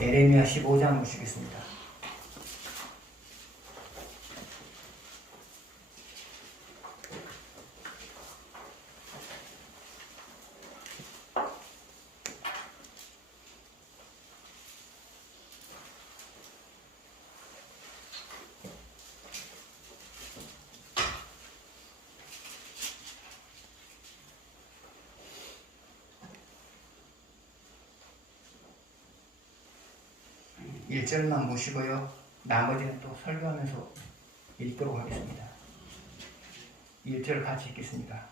에레미야 15장 보시겠습니다. 일절만 보시고요. 나머지는 또 설교하면서 읽도록 하겠습니다. 1절 같이 읽겠습니다.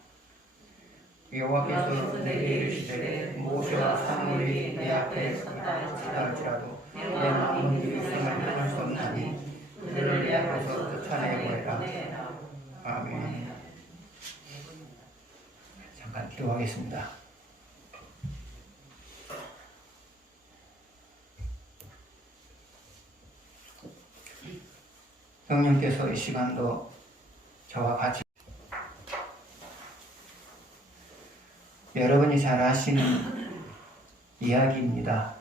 여호와께서 내게 이르시되 모세와 사무엘이 내 앞에 서다 할지라도 내 마음은 이 백성을 향할 수 없나니 그들을 내 앞에서 쫓아내고해라. 아멘. 잠깐 기도하겠습니다. 성령께서 이 시간도 저와 같이 여러분이 잘 아시는 이야기입니다.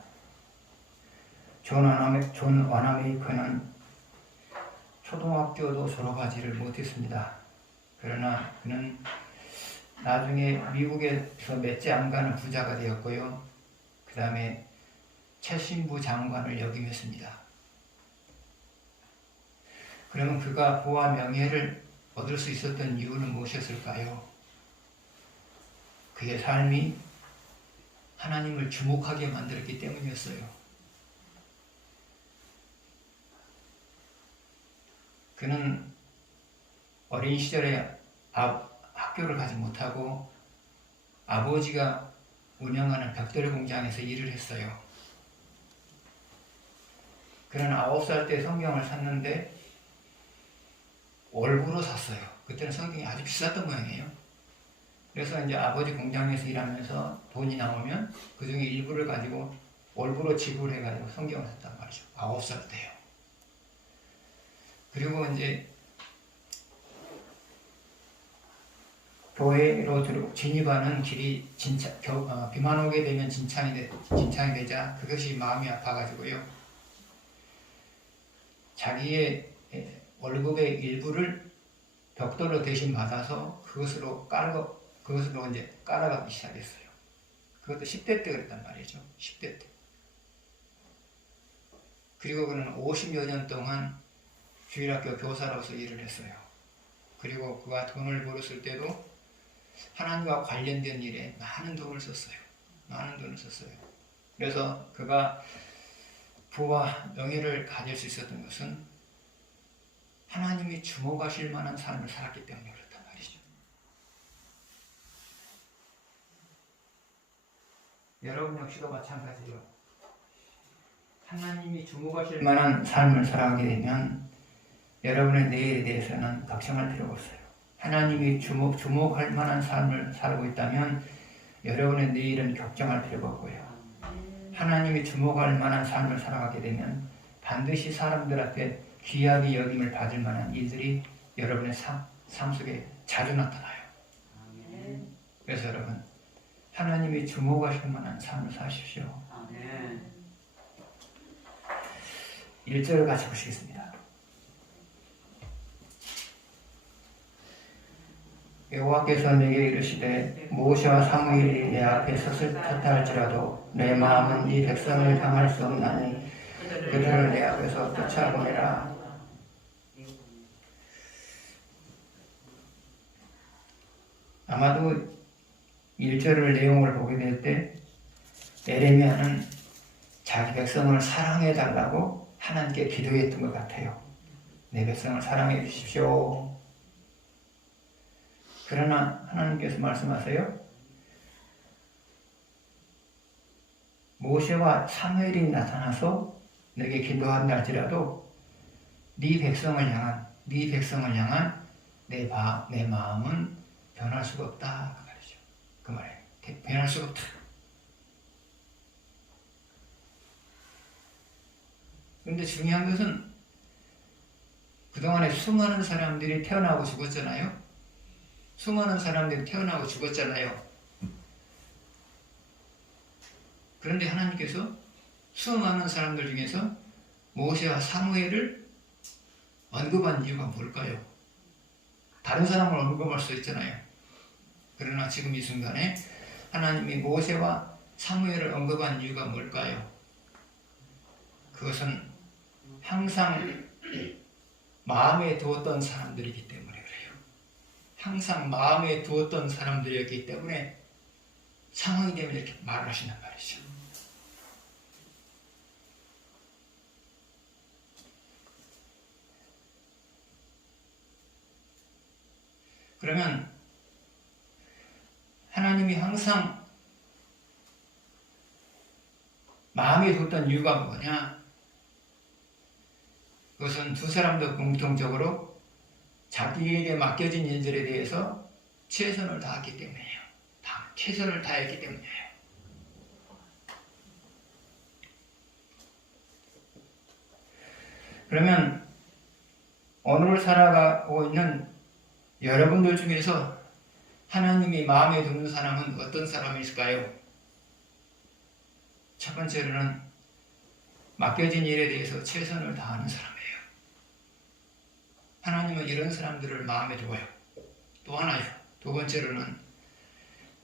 존 워너메이커는 초등학교도 졸업하지를 못했습니다. 그러나 그는 나중에 미국에서 몇 째 안 가는 부자가 되었고요. 그 다음에 최신부 장관을 역임했습니다. 그러면 그가 부와 명예를 얻을 수 있었던 이유는 무엇이었을까요? 그의 삶이 하나님을 주목하게 만들었기 때문이었어요. 그는 어린 시절에 학교를 가지 못하고 아버지가 운영하는 벽돌 공장에서 일을 했어요. 그는 9살 때 성경을 샀는데 월부로 샀어요. 그때는 성경이 아주 비쌌던 모양이에요. 그래서 이제 아버지 공장에서 일하면서 돈이 나오면 그 중에 일부를 가지고 월부로 지불해가지고 성경을 샀단 말이죠. 9살 때요. 그리고 이제 교회로 진입하는 길이 비만 오게 되면 진창이 되자 그것이 마음이 아파가지고요. 자기의 월급의 일부를 벽돌로 대신 받아서 그것으로 이제 깔아가기 시작했어요. 그것도 10대 때 그랬단 말이죠. 10대 때. 그리고 그는 50여 년 동안 주일학교 교사로서 일을 했어요. 그리고 그가 돈을 벌었을 때도 하나님과 관련된 일에 많은 돈을 썼어요. 그래서 그가 부와 명예를 가질 수 있었던 것은 하나님이 주목하실 만한 삶을 살았기 때문에 그렇단 말이죠. 여러분 역시도 마찬가지죠. 하나님이 주목하실 만한 삶을 살아가게 되면 여러분의 내일에 대해서는 걱정할 필요가 없어요. 하나님이 주목할 만한 삶을 살고 있다면 여러분의 내일은 걱정할 필요가 없고요. 하나님이 주목할 만한 삶을 살아가게 되면 반드시 사람들 앞에 귀하게 여김을 받을 만한 일들이 여러분의 삶 속에 자주 나타나요. 그래서 여러분 하나님이 주목하실 만한 삶을 사십시오. 1절을 같이 보시겠습니다. 여호와께서 내게 이르시되 모세와 사무엘이 내 앞에 섰다 할지라도 내 마음은 이 백성을 향할 수 없나니 그들을 내 앞에서 쫓아보내라. 아마도 1절을 내용을 보게 될 때 에레미야는 자기 백성을 사랑해 달라고 하나님께 기도했던 것 같아요. 내 백성을 사랑해 주십시오. 그러나 하나님께서 말씀하세요. 모세와 사무엘이 나타나서 내게 기도한다 할지라도 네 백성을 향한 내 마음은 변할 수가 없다 그 말이죠. 그 말이에요. 변할 수가 없다. 그런데 중요한 것은 그동안에 수많은 사람들이 태어나고 죽었잖아요. 그런데 하나님께서 수많은 사람들 중에서 모세와 사무엘을 언급한 이유가 뭘까요? 다른 사람을 언급할 수 있잖아요. 그러나 지금 이 순간에 하나님이 모세와 사무엘을 언급한 이유가 뭘까요? 그것은 항상 마음에 두었던 사람들이기 때문에 그래요. 항상 마음에 두었던 사람들이었기 때문에 상황이 되면 이렇게 말을 하신단 말이죠. 그러면 하나님이 항상 마음에 뒀던 이유가 뭐냐? 그것은 두 사람도 공통적으로 자기에게 맡겨진 일들에 대해서 최선을 다했기 때문이에요. 최선을 다했기 때문이에요. 그러면 오늘 살아가고 있는 여러분들 중에서 하나님이 마음에 드는 사람은 어떤 사람이 있을까요? 첫 번째로는 맡겨진 일에 대해서 최선을 다하는 사람이에요. 하나님은 이런 사람들을 마음에 두어요. 또 하나요. 두 번째로는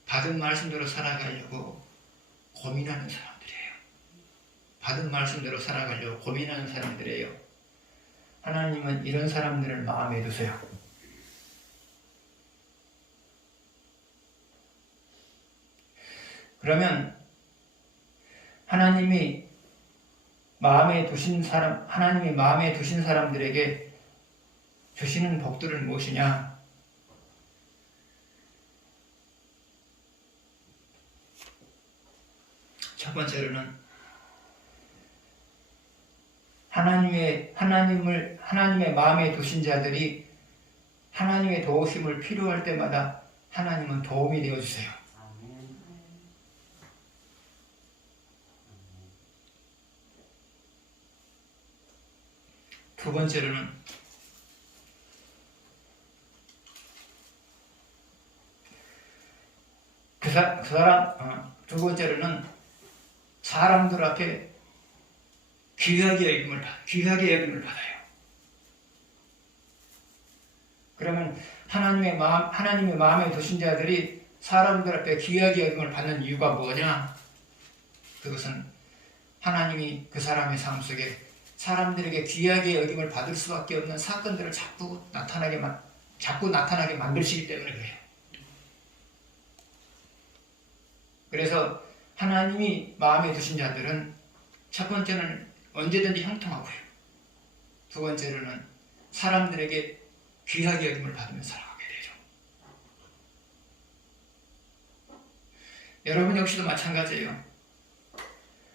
받은 말씀대로 살아가려고 고민하는 사람들이에요. 받은 말씀대로 살아가려고 고민하는 사람들이에요. 하나님은 이런 사람들을 마음에 두세요. 그러면 하나님이 마음에 두신 사람들에게 주시는 복들은 무엇이냐? 첫 번째로는 하나님의 마음에 두신 자들이 하나님의 도우심을 필요할 때마다 하나님은 도움이 되어 주세요. 두 번째로는 두 번째로는 사람들 앞에 귀하게 여김을 받아요. 그러면 하나님의 마음에 두신 자들이 사람들 앞에 귀하게 여김을 받는 이유가 뭐냐? 그것은 하나님이 그 사람의 삶 속에 사람들에게 귀하게 여김을 받을 수밖에 없는 사건들을 자꾸 나타나게 만드시기 때문에 그래요. 그래서 하나님이 마음에 두신 자들은 첫 번째는 언제든지 형통하고요. 두 번째로는 사람들에게 귀하게 여김을 받으며 살아가게 되죠. 여러분 역시도 마찬가지예요.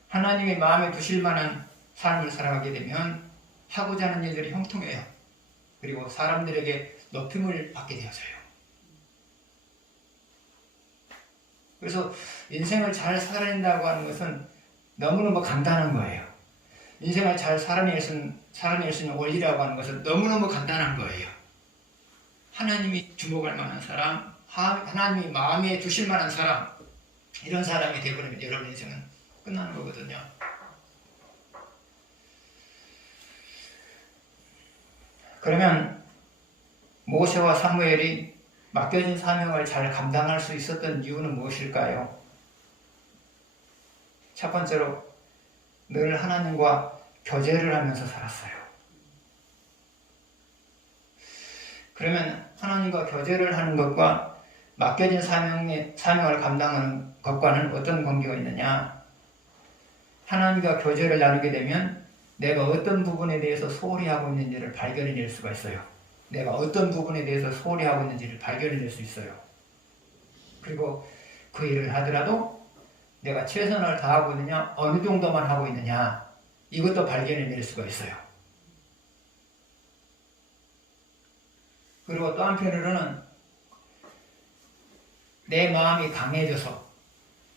하나님의 마음에 두실 만한 삶을 살아가게 되면 하고자 하는 일들이 형통해요. 그리고 사람들에게 높임을 받게 되어져요. 그래서 인생을 잘 살아낸다고 하는 것은 너무너무 간단한 거예요. 인생을 잘 살아낼 수 있는 원리라고 하는 것은 너무너무 간단한 거예요. 하나님이 주목할 만한 사람, 하나님이 마음에 두실 만한 사람, 이런 사람이 되어버리면 여러분 인생은 끝나는 거거든요. 그러면 모세와 사무엘이 맡겨진 사명을 잘 감당할 수 있었던 이유는 무엇일까요? 첫 번째로 늘 하나님과 교제를 하면서 살았어요. 그러면 하나님과 교제를 하는 것과 맡겨진 사명을 감당하는 것과는 어떤 관계가 있느냐? 하나님과 교제를 나누게 되면 내가 어떤 부분에 대해서 소홀히 하고 있는지를 발견해낼 수가 있어요. 내가 어떤 부분에 대해서 소홀히 하고 있는지를 발견해낼 수 있어요. 그리고 그 일을 하더라도 내가 최선을 다하고 있느냐, 어느 정도만 하고 있느냐, 이것도 발견해낼 수가 있어요. 그리고 또 한편으로는 내 마음이 강해져서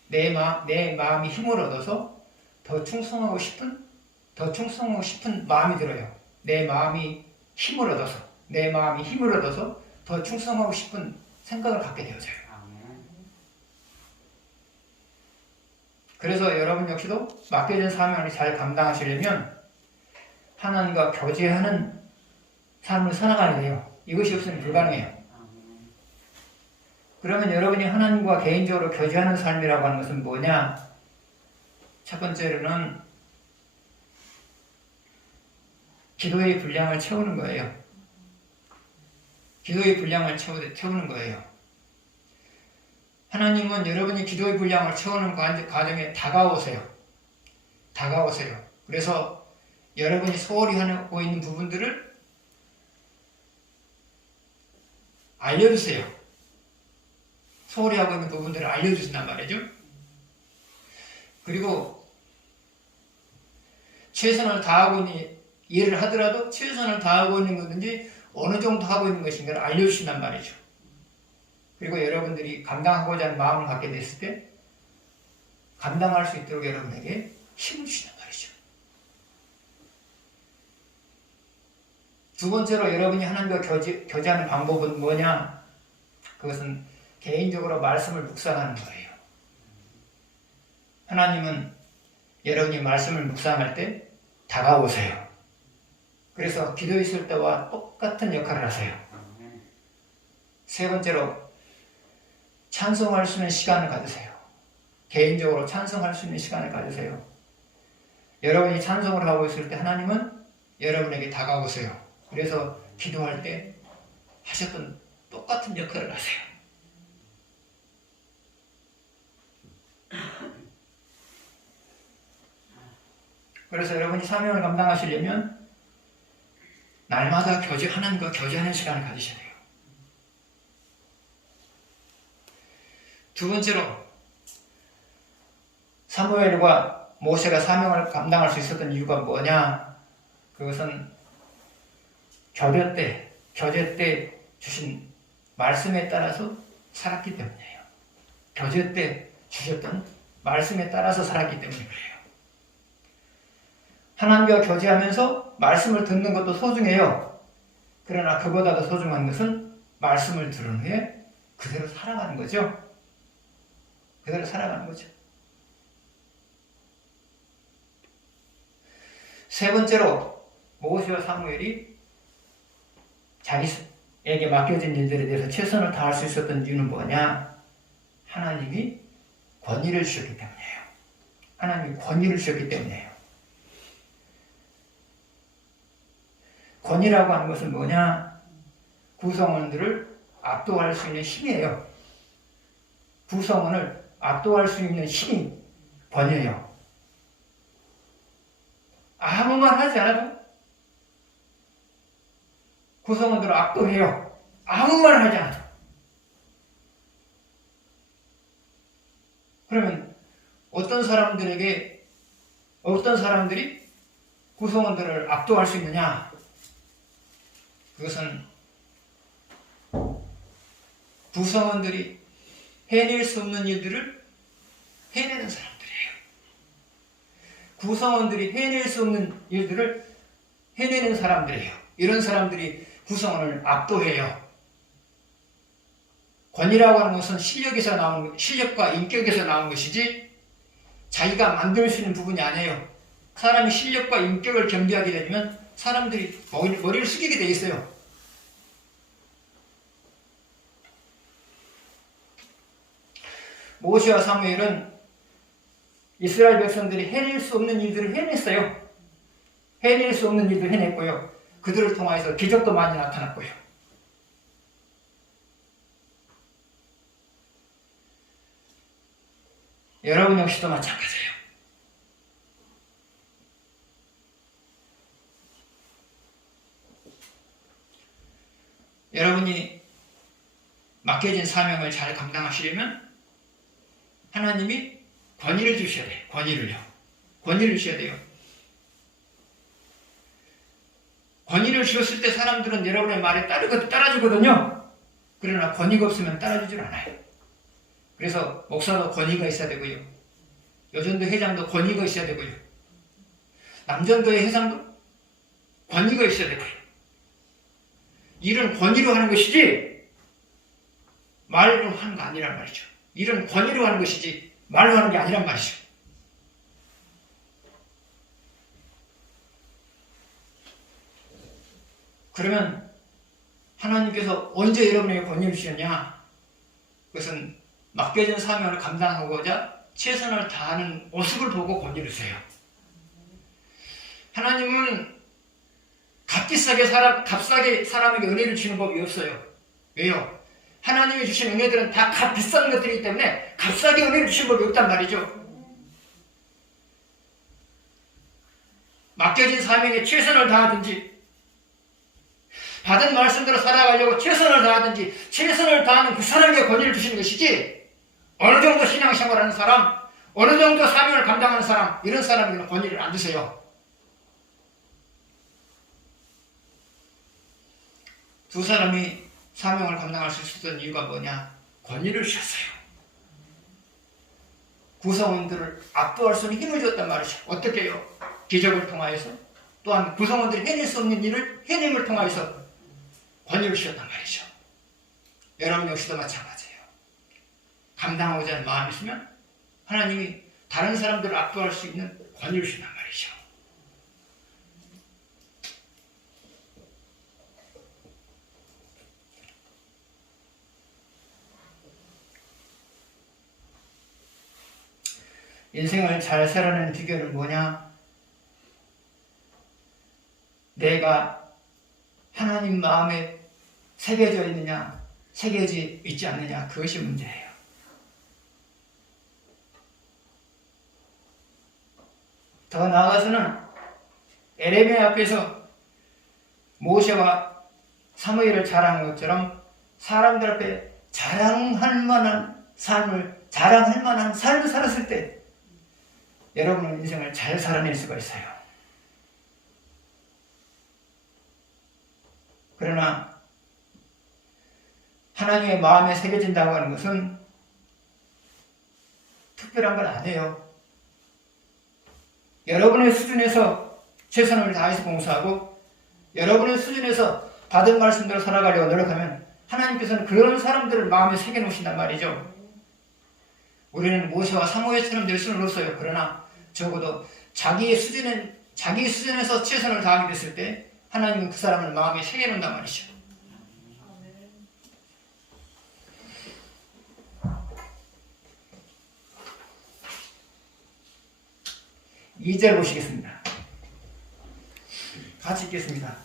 내 마음이 힘을 얻어서 더 충성하고 싶은 마음이 들어요. 내 마음이 힘을 얻어서 더 충성하고 싶은 생각을 갖게 되어져요. 그래서 여러분 역시도 맡겨진 사명을 잘 감당하시려면 하나님과 교제하는 삶을 살아가야 돼요. 이것이 없으면 불가능해요. 그러면 여러분이 하나님과 개인적으로 교제하는 삶이라고 하는 것은 뭐냐? 첫 번째로는 기도의 분량을 채우는 거예요. 기도의 분량을 채우는 거예요. 하나님은 여러분이 기도의 분량을 채우는 과정에 다가오세요. 그래서 여러분이 소홀히 하고 있는 부분들을 알려주세요. 소홀히 하고 있는 부분들을 알려주신단 말이죠. 그리고 최선을 다하고 있는 일을 하더라도 최선을 다하고 있는 것인지 어느 정도 하고 있는 것인가를 알려주신단 말이죠. 그리고 여러분들이 감당하고자 하는 마음을 갖게 됐을 때 감당할 수 있도록 여러분에게 힘을 주신단 말이죠. 두 번째로 여러분이 하나님과 교제하는 방법은 뭐냐? 그것은 개인적으로 말씀을 묵상하는 거예요. 하나님은 여러분이 말씀을 묵상할 때 다가오세요. 그래서 기도 있을 때와 똑같은 역할을 하세요. 세 번째로 찬송할 수 있는 시간을 가지세요. 개인적으로 찬송할 수 있는 시간을 가지세요. 여러분이 찬송을 하고 있을 때 하나님은 여러분에게 다가오세요. 그래서 기도할 때 하셨던 똑같은 역할을 하세요. 그래서 여러분이 사명을 감당하시려면 날마다 하나님과 교제하는 시간을 가지셔야 돼요. 두 번째로 사무엘과 모세가 사명을 감당할 수 있었던 이유가 뭐냐? 그것은 교제 때 주신 말씀에 따라서 살았기 때문이에요. 교제 때 주셨던 말씀에 따라서 살았기 때문에 그래요. 하나님과 교제하면서 말씀을 듣는 것도 소중해요. 그러나 그보다 더 소중한 것은 말씀을 들은 후에 그대로 살아가는 거죠. 그대로 살아가는 거죠. 세 번째로 모세와 사무엘이 자기에게 맡겨진 일들에 대해서 최선을 다할 수 있었던 이유는 뭐냐? 하나님이 권위를 주셨기 때문이에요. 하나님이 권위를 주셨기 때문이에요. 권위라고 하는 것은 뭐냐? 구성원들을 압도할 수 있는 힘이에요. 구성원을 압도할 수 있는 힘이 권위예요. 아무 말 하지 않아도 구성원들을 압도해요. 아무 말 하지 않아도. 그러면 어떤 사람들이 구성원들을 압도할 수 있느냐? 그것은 구성원들이 해낼 수 없는 일들을 해내는 사람들이에요. 구성원들이 해낼 수 없는 일들을 해내는 사람들이에요. 이런 사람들이 구성원을 압도해요. 권위라고 하는 것은 실력과 인격에서 나온 것이지 자기가 만들 수 있는 부분이 아니에요. 사람이 실력과 인격을 겸비하게 되면 사람들이 머리를 숙이게 돼 있어요. 모세와 사무엘은 이스라엘 백성들이 해낼 수 없는 일들을 해냈어요. 해낼 수 없는 일들을 해냈고요. 그들을 통해서 기적도 많이 나타났고요. 여러분 역시도 마찬가지예요. 여러분이 맡겨진 사명을 잘 감당하시려면 하나님이 권위를 주셔야 돼요. 권위를 주셔야 돼요. 권위를 주었을 때 사람들은 여러분의 말에 따라주거든요. 그러나 권위가 없으면 따라주질 않아요. 그래서 목사도 권위가 있어야 되고요. 여전도 회장도 권위가 있어야 되고요. 남전도의 회장도 권위가 있어야 되고요. 일은 권위로 하는 것이지 말로 하는 거 아니란 말이죠. 일은 권위로 하는 것이지 말로 하는 게 아니란 말이죠. 그러면 하나님께서 언제 여러분에게 권위를 주셨냐? 그것은 맡겨진 사명을 감당하고자 최선을 다하는 모습을 보고 권위를 주세요. 하나님은 값비싸게 사람에게 은혜를 주는 법이 없어요. 왜요? 하나님이 주신 은혜들은 다 값비싼 것들이기 때문에 값싸게 은혜를 주신 법이 없단 말이죠. 맡겨진 사명에 최선을 다하든지 받은 말씀대로 살아가려고 최선을 다하든지 최선을 다하는 그 사람에게 권위를 주시는 것이지, 어느 정도 신앙생활하는 사람, 어느 정도 사명을 감당하는 사람, 이런 사람에게는 권위를 안 주세요. 두 사람이 사명을 감당할 수 있었던 이유가 뭐냐? 권위를 주셨어요. 구성원들을 압도할 수 있는 힘을 줬단 말이죠. 어떻게 해요? 기적을 통하여서, 또한 구성원들이 해낼 수 없는 일을 해냄을 통하여서 권위를 주셨단 말이죠. 여러분 역시도 마찬가지예요. 감당하고자 하는 마음이 있으면 하나님이 다른 사람들을 압도할 수 있는 권위를 주신단 말이죠. 인생을 잘 살아내는 비결은 뭐냐? 내가 하나님 마음에 새겨져 있느냐, 새겨져 있지 않느냐, 그것이 문제예요. 더 나아가서는 에레미야 앞에서 모세와 사무엘을 자랑한 것처럼 사람들 앞에 자랑할 만한 삶을 살았을 때 여러분은 인생을 잘 살아낼 수가 있어요. 그러나 하나님의 마음에 새겨진다고 하는 것은 특별한 건 아니에요. 여러분의 수준에서 최선을 다해서 봉사하고 여러분의 수준에서 받은 말씀대로 살아가려고 노력하면 하나님께서는 그런 사람들을 마음에 새겨놓으신단 말이죠. 우리는 모세와 사무엘처럼 될 수는 없어요. 그러나 적어도 자기 수준에서 최선을 다하게 됐을 때 하나님은 그 사람을 마음에 새겨놓는단 말이죠. 2절 보시겠습니다. 같이 읽겠습니다.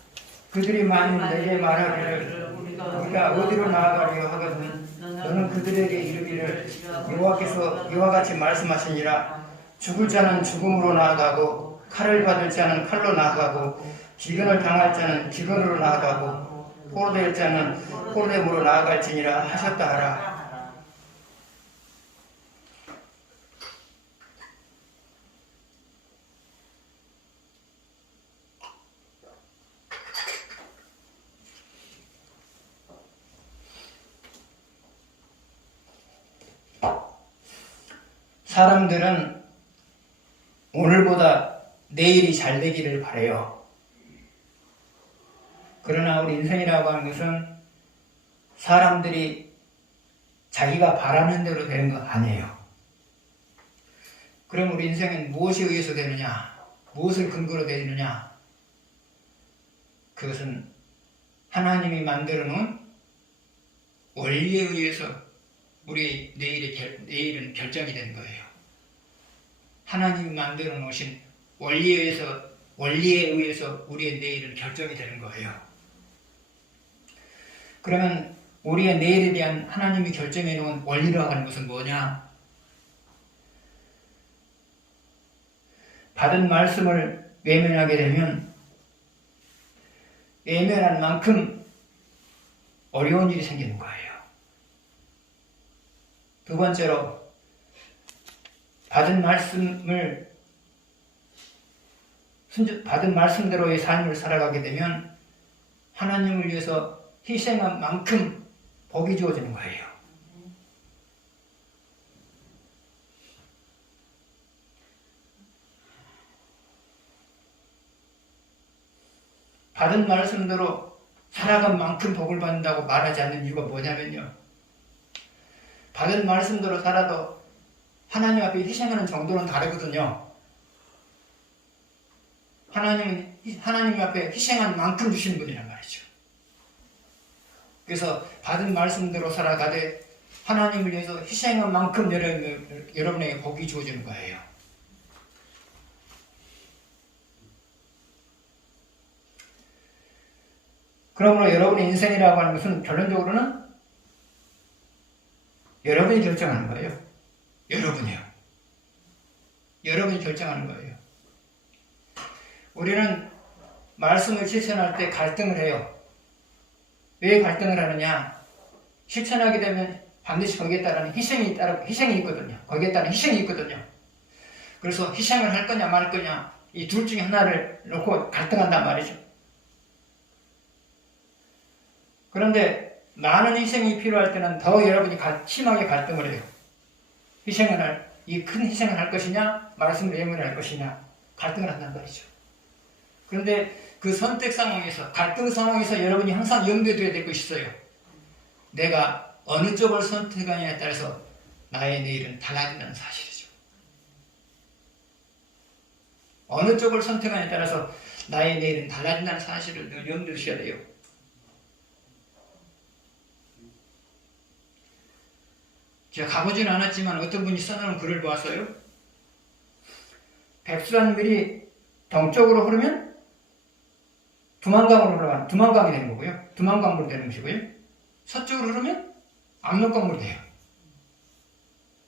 그들이 만일 내게 말하기를 우리가 어디로 나아가려 하거든 너는 그들에게 이르기를 여호와께서 이와 같이 말씀하시니라. 죽을 자는 죽음으로 나아가고 칼을 받을 자는 칼로 나아가고 기근을 당할 자는 기근으로 나아가고 포로될 자는 포로됨으로 나아갈지니라 하셨다 하라. 사람들은 오늘보다 내일이 잘 되기를 바라요. 그러나 우리 인생이라고 하는 것은 사람들이 자기가 바라는 대로 되는 거 아니에요. 그럼 우리 인생은 무엇에 의해서 되느냐? 무엇을 근거로 되느냐? 그것은 하나님이 만들어 놓은 원리에 의해서 우리 내일은 결정이 되는 거예요. 하나님이 만들어 놓으신 원리에 의해서 우리의 내일은 결정이 되는 거예요. 그러면 우리의 내일에 대한 하나님이 결정해 놓은 원리라고 하는 것은 뭐냐? 받은 말씀을 외면하게 되면 외면한 만큼 어려운 일이 생기는 거예요. 두 번째로 받은 말씀대로의 삶을 살아가게 되면 하나님을 위해서 희생한 만큼 복이 주어지는 거예요. 받은 말씀대로 살아간 만큼 복을 받는다고 말하지 않는 이유가 뭐냐면요. 받은 말씀대로 살아도 하나님 앞에 희생하는 정도는 다르거든요. 하나님은 하나님 앞에 희생한 만큼 주시는 분이란 말이죠. 그래서 받은 말씀대로 살아가되 하나님을 위해서 희생한 만큼 여러분에게 복이 주어지는 거예요. 그러므로 여러분의 인생이라고 하는 것은 결론적으로는 여러분이 결정하는 거예요. 여러분이요. 여러분이 결정하는 거예요. 우리는 말씀을 실천할 때 갈등을 해요. 왜 갈등을 하느냐? 실천하게 되면 반드시 거기에 따른 희생이 있거든요. 거기에 따른 희생이 있거든요. 그래서 희생을 할 거냐 말 거냐 이 둘 중에 하나를 놓고 갈등한단 말이죠. 그런데 많은 희생이 필요할 때는 더 여러분이 심하게 갈등을 해요. 이 큰 희생을 할 것이냐 말씀을 예문할 것이냐 갈등을 한단 말이죠. 그런데 그 선택 상황에서 갈등 상황에서 여러분이 항상 염두에 될 것이 있어요. 내가 어느 쪽을 선택하느냐에 따라서 나의 내일은 달라진다는 사실이죠. 어느 쪽을 선택하느냐에 따라서 나의 내일은 달라진다는 사실을 늘 염두에 두셔야 돼요. 제가 가보지는 않았지만 어떤 분이 써놓은 글을 보았어요. 백수산물이 동쪽으로 흐르면 두만강이 되는 거고요. 두만강으로 되는 것이고요. 서쪽으로 흐르면 압록강물이 돼요.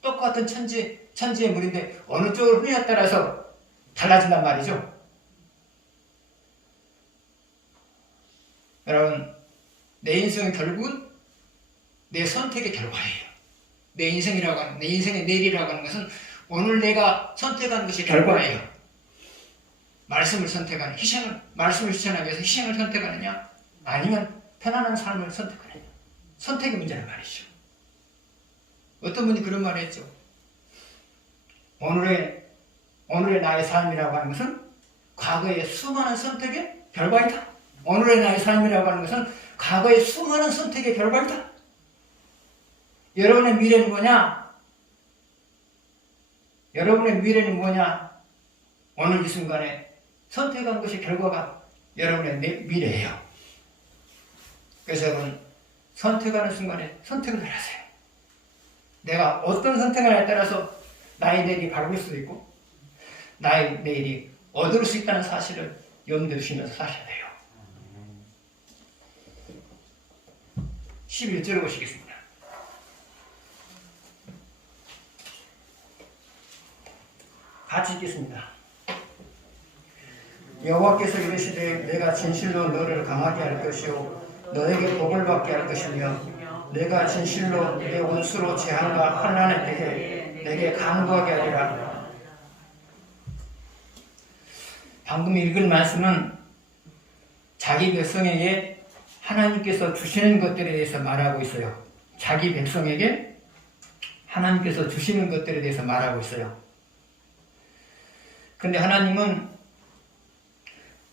똑같은 천지의 물인데 어느 쪽으로 흐르냐에 따라서 달라진단 말이죠. 여러분, 내 인생은 결국은 내 선택의 결과예요. 내 인생의 내일이라고 하는 것은 오늘 내가 선택하는 것이 결과예요. 말씀을 선택하는, 말씀을 실천하기 위해서 희생을 선택하느냐, 아니면 편안한 삶을 선택하느냐. 선택의 문제란 말이죠. 어떤 분이 그런 말을 했죠. 오늘의 나의 삶이라고 하는 것은 과거의 수많은 선택의 결과이다. 오늘의 나의 삶이라고 하는 것은 과거의 수많은 선택의 결과이다. 여러분의 미래는 뭐냐? 여러분의 미래는 뭐냐? 오늘 이 순간에 선택한 것이 결과가 여러분의 미래예요. 그래서 여러분, 선택하는 순간에 선택을 하세요. 내가 어떤 선택을 따라서 나의 내일이 바꿀 수도 있고 나의 내일이 어두울 수 있다는 사실을 염두에 두시면서 사셔야 돼요. 11절을 보시겠습니다. 같이 읽겠습니다. 여호와께서 이르시되 내가 진실로 너를 강하게 할 것이요 너에게 복을 받게 할 것이며 내가 진실로 내 원수로 재앙과 환난에 대해 내게 강구하게 하리라. 방금 읽은 말씀은 자기 백성에게 하나님께서 주시는 것들에 대해서 말하고 있어요. 자기 백성에게 하나님께서 주시는 것들에 대해서 말하고 있어요. 근데 하나님은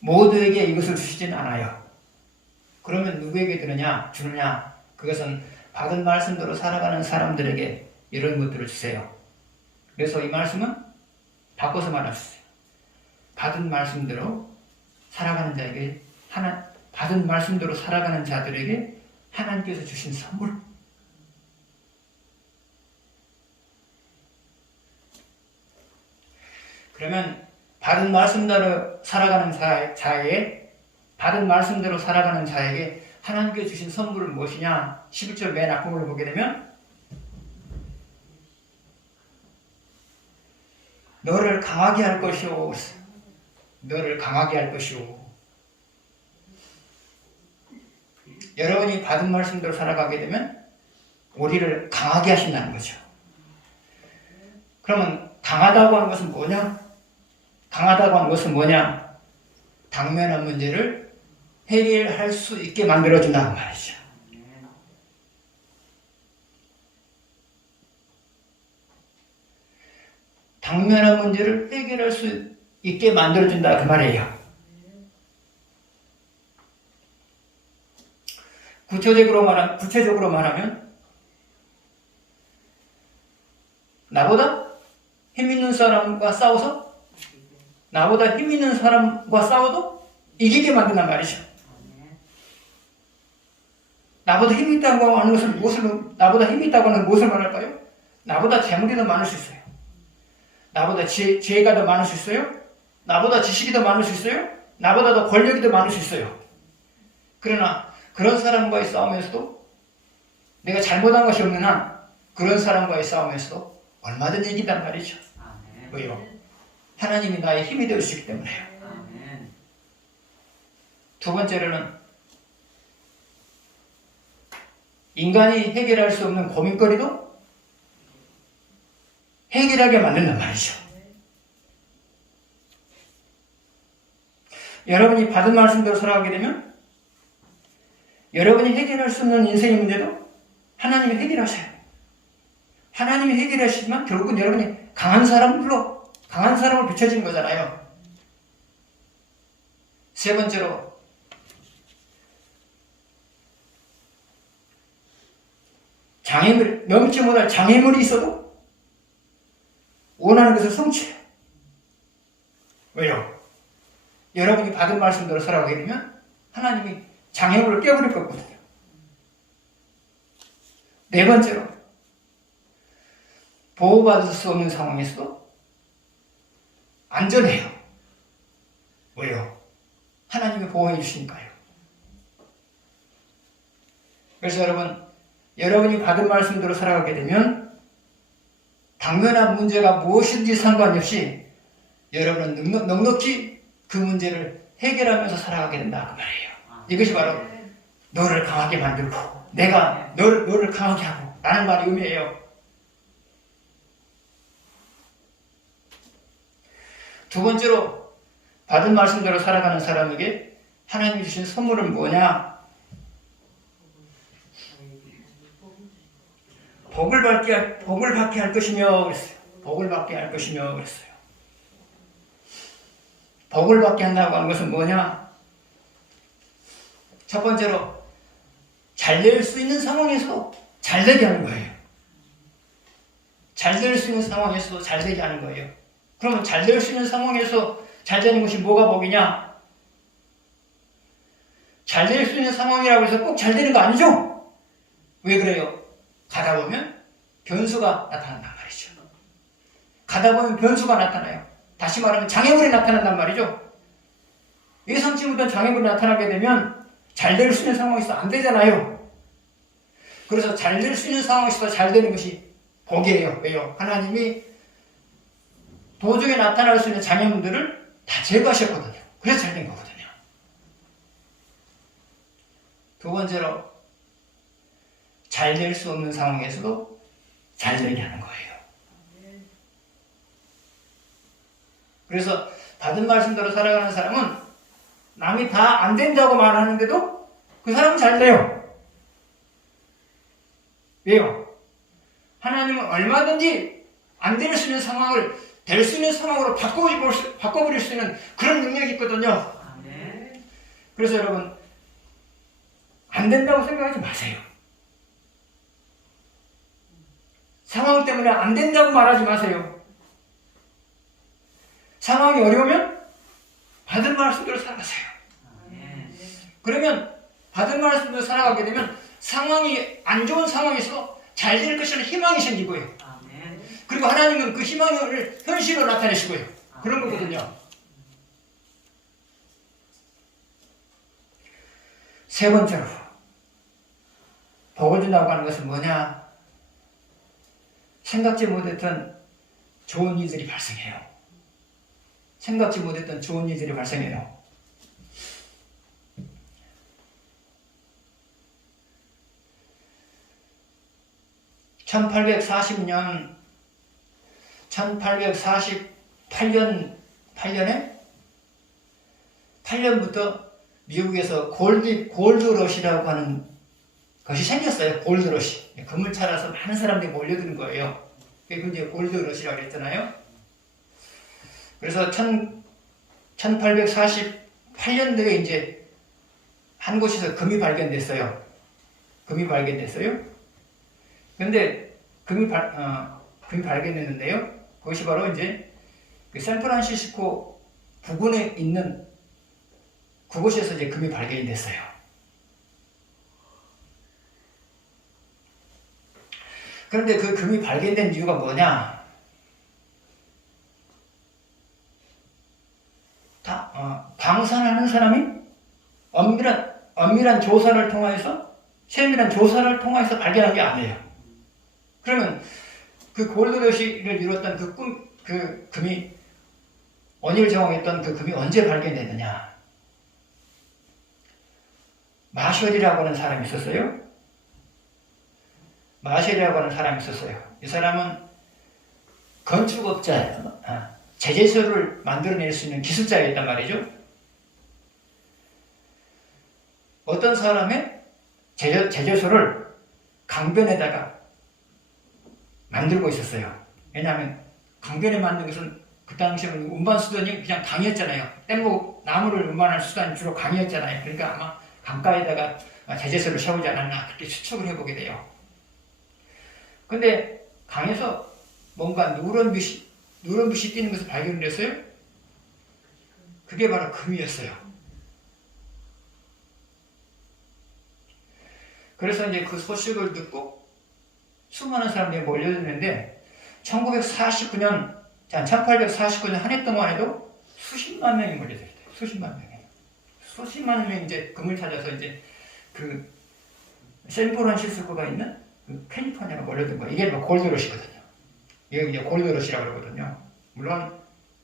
모두에게 이것을 주시진 않아요. 그러면 누구에게 주느냐? 그것은 받은 말씀대로 살아가는 사람들에게 이런 것들을 주세요. 그래서 이 말씀은 바꿔서 말하셨어요. 받은 말씀대로 살아가는 자에게 받은 말씀대로 살아가는 자들에게 하나님께서 주신 선물. 그러면 받은 말씀대로 살아가는 자에게 하나님께 주신 선물은 무엇이냐? 11절 맨 앞부분을 보게 되면 너를 강하게 할 것이오. 너를 강하게 할 것이오. 여러분이 받은 말씀대로 살아가게 되면 우리를 강하게 하신다는 거죠. 그러면 강하다고 하는 것은 뭐냐? 강하다고 하는 것은 뭐냐? 당면한 문제를 해결할 수 있게 만들어준다는 말이죠. 당면한 문제를 해결할 수 있게 만들어준다 그 말이에요. 구체적으로 말하면 나보다 힘 있는 사람과 싸워서 나보다 힘 있는 사람과 싸워도 이기게 만든단 말이죠. 나보다 힘이 있다고 하는 것을 나보다 힘이 있다고 하는 무엇을 말할까요? 나보다 재물이 더 많을 수 있어요. 나보다 지혜가 더 많을 수 있어요. 나보다 지식이 더 많을 수 있어요. 나보다 더 권력이 더 많을 수 있어요. 그러나 그런 사람과의 싸움에서도 내가 잘못한 것이 없는 한 그런 사람과의 싸움에서도 얼마든지 이긴단 말이죠. 왜요? 하나님이 나의 힘이 될 수 있기 때문에요. 두 번째로는 인간이 해결할 수 없는 고민거리도 해결하게 만든단 말이죠. 여러분이 받은 말씀대로 살아가게 되면 여러분이 해결할 수 없는 인생의 문제도 하나님이 해결하셔요. 하나님이 해결하시지만 결국은 여러분이 강한 사람을 비춰지는 거잖아요. 세 번째로 넘지 못할 장애물이 있어도 원하는 것을 성취해요. 왜요? 여러분이 받은 말씀대로 살아가게 되면 하나님이 장애물을 깨버릴 거거든요. 네 번째로 보호받을 수 없는 상황에서도 안전해요. 왜요? 하나님이 보호해 주시니까요. 그래서 여러분이 받은 말씀대로 살아가게 되면 당면한 문제가 무엇인지 상관없이 여러분은 넉넉히 그 문제를 해결하면서 살아가게 된다 그 말이에요. 이것이 바로 너를 강하게 만들고 내가 너를 강하게 하고 라는 말이 의미해요. 두 번째로 받은 말씀대로 살아가는 사람에게 하나님이 주신 선물은 뭐냐? 복을 받게 할 것이며 그랬어요. 복을 받게 할 것이며 그랬어요. 복을 받게 한다고 하는 것은 뭐냐? 첫 번째로 잘 될 수 있는 상황에서 잘 되게 하는 거예요. 잘 될 수 있는 상황에서도 잘 되게 하는 거예요. 그러면 잘 될 수 있는 상황에서 잘 되는 것이 뭐가 복이냐? 잘 될 수 있는 상황이라고 해서 꼭 잘 되는 거 아니죠? 왜 그래요? 가다 보면 변수가 나타난단 말이죠. 가다 보면 변수가 나타나요. 다시 말하면 장애물이 나타난단 말이죠. 예상치 못한 장애물이 나타나게 되면 잘 될 수 있는 상황에서 안 되잖아요. 그래서 잘 될 수 있는 상황에서 잘 되는 것이 복이에요. 왜요? 하나님이 도중에 나타날 수 있는 장애물들을 다 제거하셨거든요. 그래서 잘 된 거거든요. 두 번째로 잘 될 수 없는 상황에서도 잘 되게 하는 거예요. 그래서 받은 말씀대로 살아가는 사람은 남이 다 안 된다고 말하는데도 그 사람은 잘 돼요. 왜요? 하나님은 얼마든지 안 될 수 있는 상황을 될 수 있는 상황으로 바꿔버릴 수 있는 그런 능력이 있거든요. 그래서 여러분 안 된다고 생각하지 마세요. 상황 때문에 안 된다고 말하지 마세요. 상황이 어려우면 받은 말씀대로 살아가세요. 그러면 받은 말씀대로 살아가게 되면 상황이 안 좋은 상황에서 잘 될 것이라는 희망이 생기고요. 그리고 하나님은 그 희망을 현실로 나타내시고요. 그런 거거든요. 세 번째로 복을 준다고 하는 것은 뭐냐? 생각지 못했던 좋은 일들이 발생해요. 생각지 못했던 좋은 일들이 발생해요. (1848년) 8년부터 미국에서 골드러시라고 하는 것이 생겼어요. 골드러시. 금을 찾아서 많은 사람들이 몰려드는 거예요. 그게 이제 골드러시라고 했잖아요. 그래서 1848년도에 이제 한 곳에서 금이 발견됐어요. 그런데 금이 발견됐는데요. 그것이 바로 이제 그 샌프란시스코 부근에 있는 그곳에서 이제 금이 발견이 됐어요. 그런데 그 금이 발견된 이유가 뭐냐? 방산하는 사람이 엄밀한 조사를 통해서, 세밀한 조사를 통해서 발견한 게 아니에요. 그러면 그 골드러시를 이뤘던 그 금이, 원인을 제공했던 그 금이 언제 발견됐느냐? 마셜이라고 하는 사람이 있었어요. 마셜이라고 하는 사람이 있었어요. 이 사람은 건축업자예요. 제재소를 만들어낼 수 있는 기술자였단 말이죠. 어떤 사람의 제재소를 강변에다가 만들고 있었어요. 왜냐하면 강변에 만든 것은 그 당시에는 운반 수단이 그냥 강이었잖아요. 뗏목 나무를 운반할 수단이 주로 강이었잖아요. 그러니까 아마 강가에다가 제재소를 세우지 않았나 그렇게 추측을 해보게 돼요. 근데 강에서 뭔가 누런빛이 띄는 것을 발견했어요. 그게 바로 금이었어요. 그래서 이제 그 소식을 듣고 수많은 사람들이 몰려드는데 1849년 한 해 동안 해도 수십만 명이 몰려들었어요. 수십만 명이 이제 금을 찾아서 이제 그 샌프란시스코가 있는 그 캘리포니아로 몰려든 거예요. 이게 골드러시거든요. 이게 이제 골드러시라고 그러거든요. 물론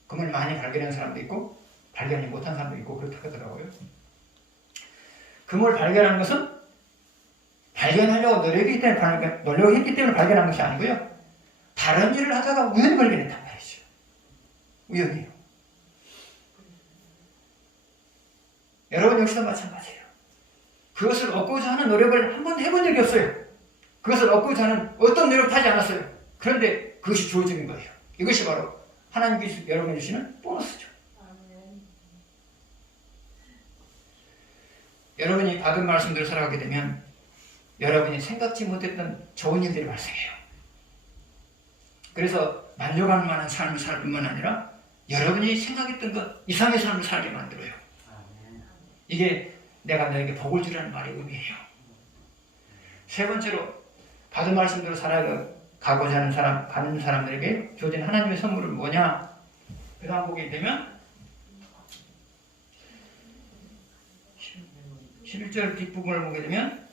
금을 많이 발견한 사람도 있고 발견이 못한 사람도 있고 그렇다고 하더라고요. 금을 발견한 것은 발견하려고 노력했기 때문에 발견한 것이 아니고요. 다른 일을 하다가 우연히 발견했단 말이죠. 우연히요. 여러분 역시도 마찬가지예요. 그것을 얻고자 하는 노력을 한 번도 해본 적이 없어요. 그것을 얻고자 하는 어떤 노력도 하지 않았어요. 그런데 그것이 주어지는 거예요. 이것이 바로 하나님께서 여러분이 주시는 보너스죠. 여러분이 받은 말씀대로 살아가게 되면 여러분이 생각지 못했던 좋은 일들이 발생해요. 그래서 만족할 만한 삶을 살 뿐만 아니라 여러분이 생각했던 것 이상의 삶을 살게 만들어요. 이게 내가 너에게 복을 주라는 말의 의미예요. 세 번째로 받은 말씀대로 살아가고자 하는 가는 사람들에게 주어진 하나님의 선물은 뭐냐? 그 다음 보게 되면 11절 뒷부분을 보게 되면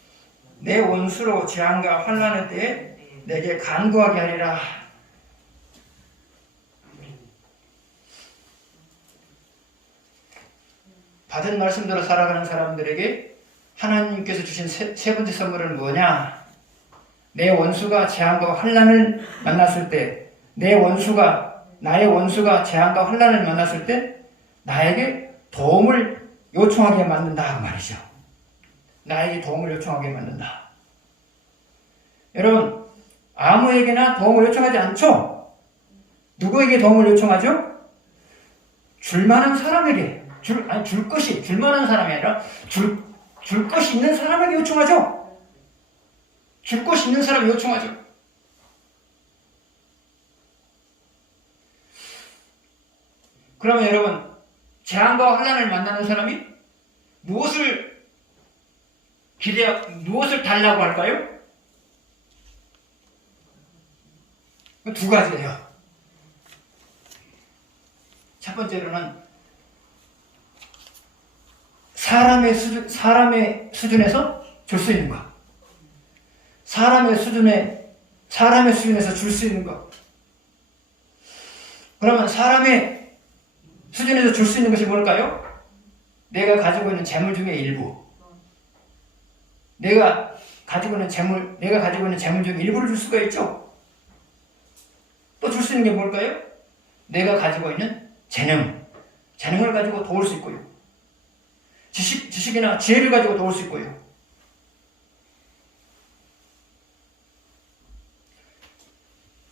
내 원수로 재앙과 환난의 때에 내게 간구하게 하리라. 받은 말씀대로 살아가는 사람들에게 하나님께서 주신 세 번째 선물은 뭐냐? 내 원수가 재앙과 환난을 만났을 때, 나의 원수가 재앙과 환난을 만났을 때 나에게 도움을 요청하게 만든다 그 말이죠. 나에게 도움을 요청하게 만든다. 여러분, 아무에게나 도움을 요청하지 않죠? 누구에게 도움을 요청하죠? 줄만한 사람에게. 줄만한 사람이 아니라 줄 것이 있는 사람에게 요청하죠. 줄 것이 있는 사람이 요청하죠. 그러면 여러분, 재앙과 환난을 만나는 사람이 무엇을 달라고 할까요? 두 가지예요. 첫 번째로는 사람의 수준에서 줄 수 있는 것. 사람의 수준에서 줄 수 있는 것. 그러면 사람의 수준에서 줄 수 있는 것이 뭘까요? 내가 가지고 있는 재물 중에 일부. 내가 가지고 있는 재물 중에 일부를 줄 수가 있죠. 또 줄 수 있는 게 뭘까요? 내가 가지고 있는 재능을 가지고 도울 수 있고요. 지식이나 지혜를 가지고 도울 수 있고요.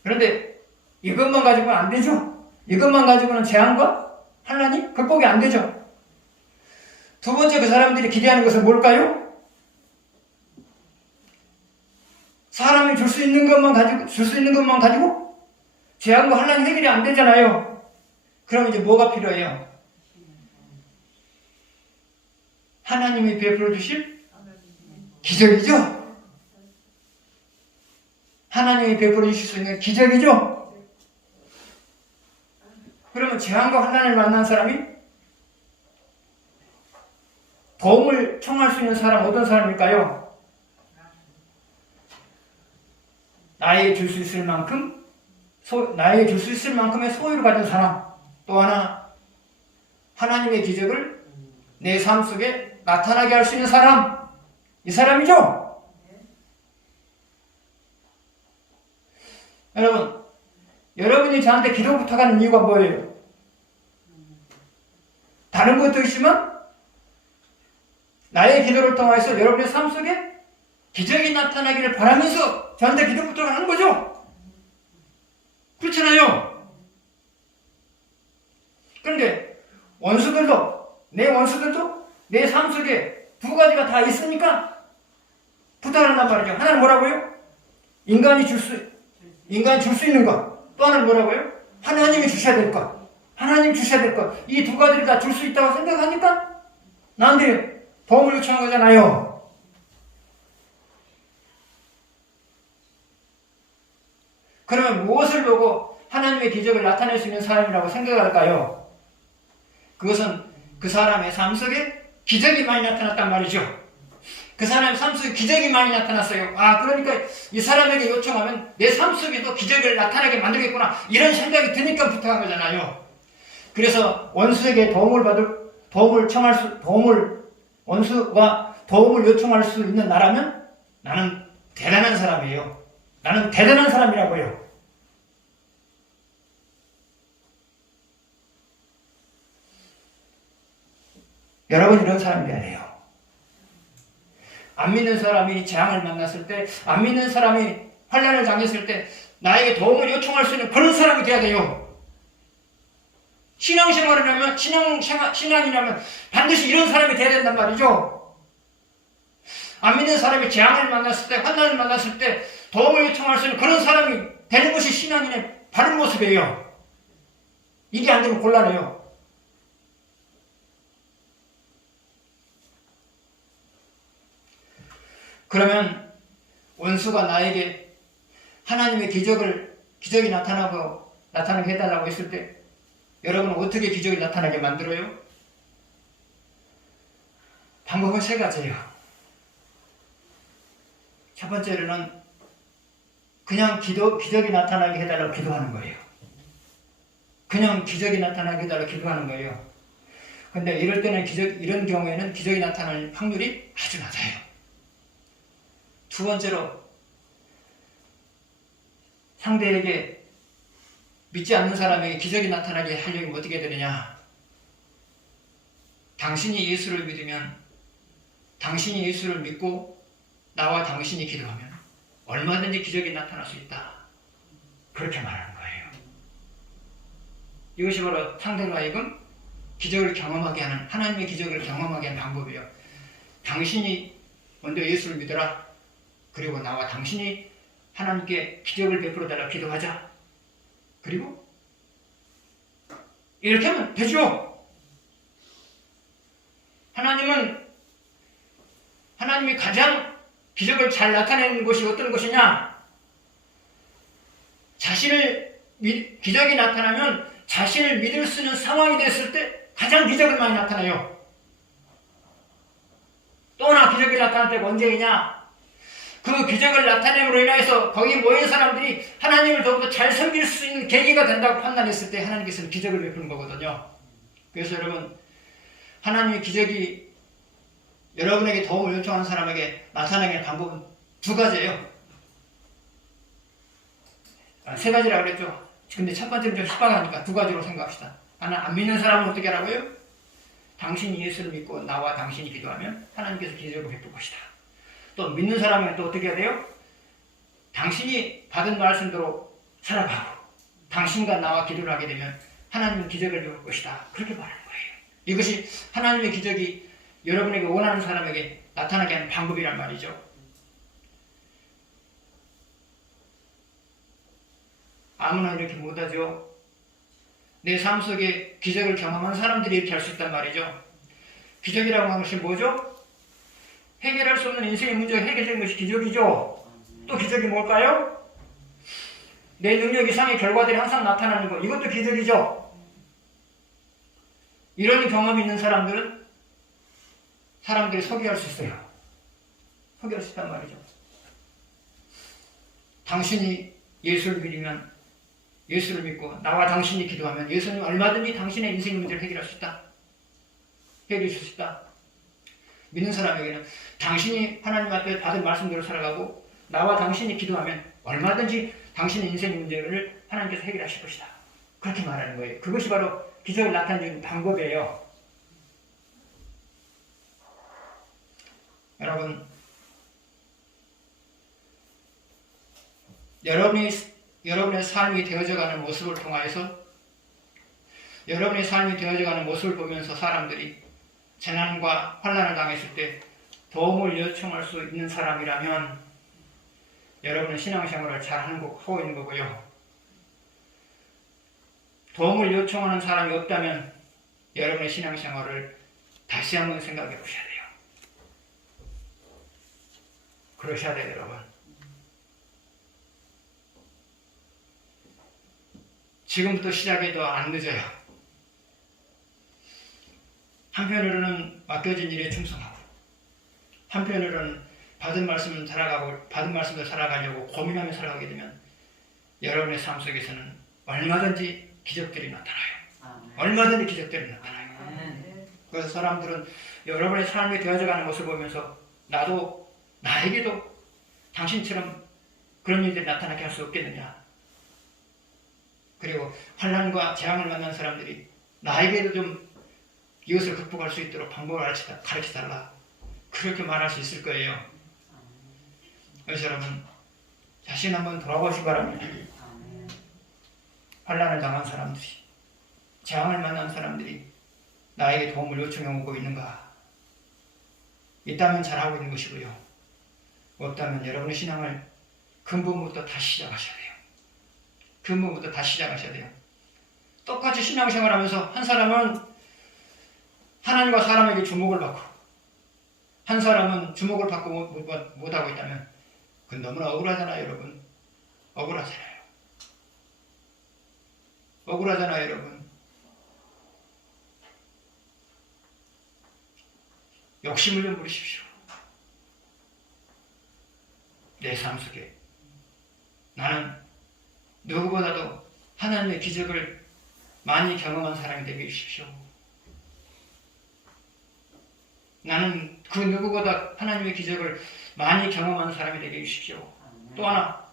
그런데 이것만 가지고는 안 되죠. 이것만 가지고는 재앙과 환난이 극복이 안 되죠. 두 번째 그 사람들이 기대하는 것은 뭘까요? 사람이 줄 수 있는 것만 가지고 재앙과 환난이 해결이 안 되잖아요. 그럼 이제 뭐가 필요해요? 하나님이 베풀어 주실 기적이죠? 하나님이 베풀어 주실 수 있는 기적이죠? 그러면 재앙과 환난을 만난 사람이 도움을 청할 수 있는 사람 어떤 사람일까요? 나에게 줄 수 있을 만큼 나에게 줄 수 있을 만큼의 소유를 가진 사람, 또 하나 하나님의 기적을 내 삶 속에 나타나게 할 수 있는 사람, 이 사람이죠? 여러분, 여러분이 저한테 기도 부탁하는 이유가 뭐예요? 다른 것도 있지만 나의 기도를 통해서 여러분의 삶 속에 기적이 나타나기를 바라면서 저한테 기도 부탁을 하는 거죠? 그렇잖아요? 그런데 내 원수들도 내 삶 속에 두 가지가 다 있으니까 부탁을 한단 말이죠. 하나는 뭐라고요? 인간이 줄 수 있는 것. 또 하나는 뭐라고요? 하나님이 주셔야 될 것. 하나님 주셔야 될 것. 이 두 가지를 다 줄 수 있다고 생각하니까 나한테 도움을 요청한 거잖아요. 그러면 무엇을 보고 하나님의 기적을 나타낼 수 있는 사람이라고 생각할까요? 그것은 그 사람의 삶 속에 기적이 많이 나타났단 말이죠. 그 사람의 삶 속에 기적이 많이 나타났어요. 그러니까 이 사람에게 요청하면 내 삶 속에도 기적을 나타나게 만들겠구나. 이런 생각이 드니까 부탁한 거잖아요. 그래서 원수에게 원수가 도움을 요청할 수 있는 나라면 나는 대단한 사람이에요. 나는 대단한 사람이라고요. 여러분 이런 사람이 돼야 돼요. 안 믿는 사람이 재앙을 만났을 때, 안 믿는 사람이 환난을 당했을 때 나에게 도움을 요청할 수 있는 그런 사람이 돼야 돼요. 신앙이라면 반드시 이런 사람이 돼야 된단 말이죠. 안 믿는 사람이 재앙을 만났을 때, 환난을 만났을 때 도움을 요청할 수 있는 그런 사람이 되는 것이 신앙인의 바른 모습이에요. 이게 안 되면 곤란해요. 그러면 원수가 나에게 하나님의 기적이 나타나게 해달라고 했을 때 여러분은 어떻게 기적이 나타나게 만들어요? 방법은 세 가지예요. 첫 번째로는 그냥 기적이 나타나게 해달라고 기도하는 거예요. 그냥 기적이 나타나게 해달라고 기도하는 거예요. 근데 이런 경우에는 기적이 나타날 확률이 아주 낮아요. 두 번째로 상대에게 믿지 않는 사람에게 기적이 나타나게 하려면 어떻게 되느냐? 당신이 예수를 믿으면 당신이 예수를 믿고 나와 당신이 기도하면 얼마든지 기적이 나타날 수 있다. 그렇게 말하는 거예요. 이것이 바로 상대로 하여금 기적을 경험하게 하는, 하나님의 기적을 경험하게 하는 방법이에요. 당신이 먼저 예수를 믿어라. 그리고 나와 당신이 하나님께 기적을 베풀어 달라 기도하자. 그리고 이렇게 하면 되죠. 하나님이 가장 기적을 잘 나타내는 것이 어떤 것이냐? 기적이 나타나면 자신을 믿을 수 있는 상황이 됐을 때 가장 기적이 많이 나타나요. 또 하나 기적이 나타날 때가 언제이냐? 그 기적을 나타냄으로 인해서 거기 모인 사람들이 하나님을 더욱더 잘 섬길 수 있는 계기가 된다고 판단했을 때 하나님께서는 기적을 베푸는 거거든요. 그래서 여러분, 하나님의 기적이 여러분에게 도움을 요청하는 사람에게 나타나게 하는 방법은 두 가지예요. 세 가지라고 그랬죠. 근데 첫 번째는 좀 희박하니까 두 가지로 생각합시다. 하나, 안 믿는 사람은 어떻게 하라고요? 당신이 예수를 믿고 나와 당신이 기도하면 하나님께서 기적을 베풀 것이다. 또 믿는 사람은 또 어떻게 해야 돼요? 당신이 받은 말씀대로 살아가고 당신과 나와 기도를 하게 되면 하나님은 기적을 베풀 것이다. 그렇게 말하는 거예요. 이것이 하나님의 기적이 여러분에게 원하는 사람에게 나타나게 하는 방법이란 말이죠. 아무나 이렇게 못하죠. 내 삶 속에 기적을 경험한 사람들이 이렇게 할 수 있단 말이죠. 기적이라고 하는 것이 뭐죠? 해결할 수 없는 인생의 문제가 해결된 것이 기적이죠. 또 기적이 뭘까요? 내 능력 이상의 결과들이 항상 나타나는 것. 이것도 기적이죠. 이런 경험이 있는 사람들이 소개할 수 있어요. 소개할 수 있단 말이죠. 당신이 예수를 믿으면, 예수를 믿고 나와 당신이 기도하면 예수님 얼마든지 당신의 인생 문제를 해결할 수 있다. 해결해 줄 수 있다. 믿는 사람에게는 당신이 하나님 앞에 받은 말씀대로 살아가고 나와 당신이 기도하면 얼마든지 당신의 인생 문제를 하나님께서 해결하실 것이다. 그렇게 말하는 거예요. 그것이 바로 기적을 나타내는 방법이에요. 여러분의 삶이 되어져가는 모습을 통하여서 여러분의 삶이 되어져가는 모습을 보면서 사람들이 재난과 환난을 당했을 때 도움을 요청할 수 있는 사람이라면 여러분은 신앙생활을 잘 하고 있는 거고요. 도움을 요청하는 사람이 없다면 여러분의 신앙생활을 다시 한번 생각해 보셔야 돼요. 그러셔야 돼요, 여러분. 지금부터 시작해도 안 늦어요. 한편으로는 맡겨진 일에 충성하고, 한편으로는 받은 말씀을 살아가려고 고민하며 살아가게 되면 여러분의 삶 속에서는 얼마든지 기적들이 나타나요. 얼마든지 기적들이 나타나요. 그래서 사람들은 여러분의 삶이 되어져가는 모습을 보면서 나에게도 당신처럼 그런 일들이 나타나게 할 수 없겠느냐. 그리고 환난과 재앙을 만난 사람들이 나에게도 좀 이것을 극복할 수 있도록 방법을 가르쳐달라. 그렇게 말할 수 있을 거예요. 그래서 여러분 자신 한번 돌아보시기 바랍니다. 환난을 당한 사람들이, 재앙을 만난 사람들이 나에게 도움을 요청해 오고 있는가? 있다면 잘하고 있는 것이고요. 없다면 여러분의 신앙을 근본부터 다시 시작하셔야 돼요. 근본부터 다시 시작하셔야 돼요. 똑같이 신앙생활하면서 한 사람은 하나님과 사람에게 주목을 받고 한 사람은 주목을 받고 못하고 있다면 그건 너무나 억울하잖아요, 여러분. 억울하잖아요, 여러분. 욕심을 좀 부리십시오. 내 삶 속에 나는 누구보다도 하나님의 기적을 많이 경험한 사람이 되게 해주십시오. 나는 그 누구보다 하나님의 기적을 많이 경험하는 사람이 되게 해주십시오. 또 하나,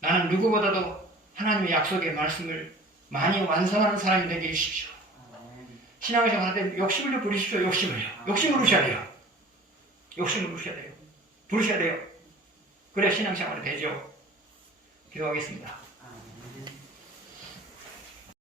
나는 누구보다도 하나님의 약속의 말씀을 많이 완성하는 사람이 되게 해주십시오. 신앙생활 할 때 욕심을 좀 부리십시오. 욕심을 부르셔야 돼요. 부르셔야 돼요. 그래야 신앙생활이 되죠. 기도하겠습니다.